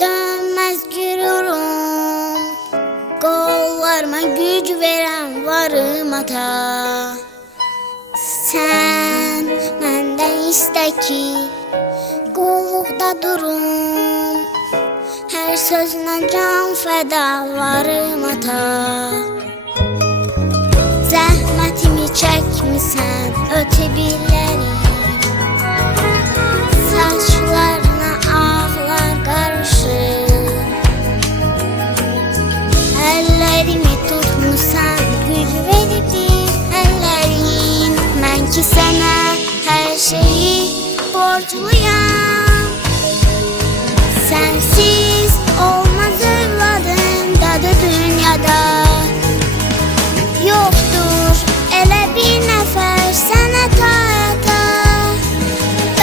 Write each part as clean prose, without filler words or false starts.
dönmez gürürüm. Qollarıma güc veren varım ata. Sen məndən istə ki, qulluqda durum. Hər sözünə can fəda varım ata. Zəhmətimi çəkmisən ötübirləri. Saçlarına ağlar qarışır. Əllərimi tutmusan güc veribdir əllərin. Mən ki sənə hər şeyi borcluyam. Sensiz olmaz övladım dadı dünyada. Yoktur elə bir nəfər sənə tayata.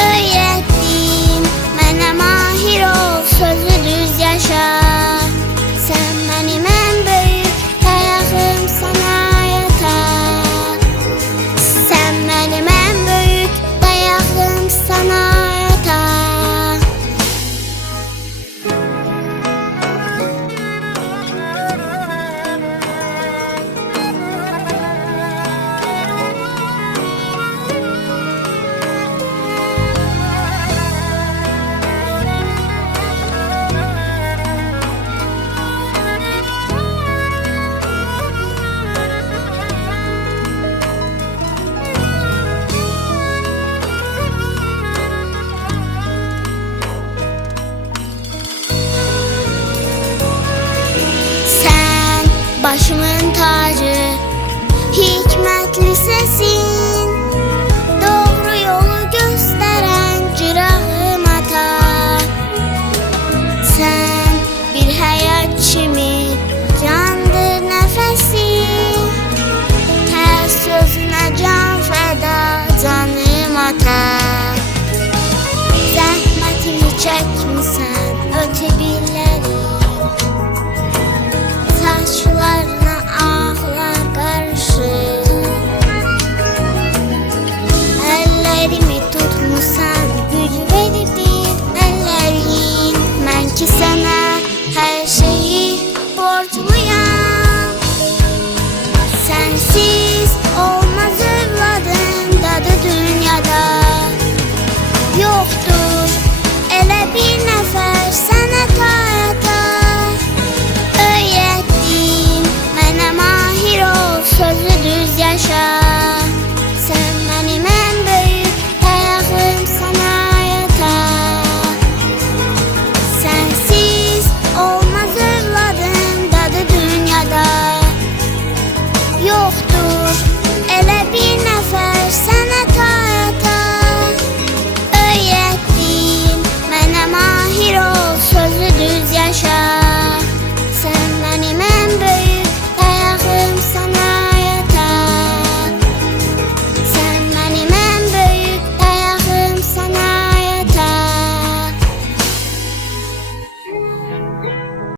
Öyrətdin mənə mahir ol, sözü düz yaşa. Sən mənim ən böyük dayağım sana yata. Sən mənim ən böyük dayağım sana yata. Başımın tacı, hikmetli sesin, doğru yolu gösteren cırağım ata. Sen bir hayat kimi, candır nefesin. Her sözüne can feda canım ata. Zəhmətimi çəkmisən ötübirləri. Saçlarına ağlar qarışır. Əllərimi tutmusan güc veribdir əllərin. Mən ki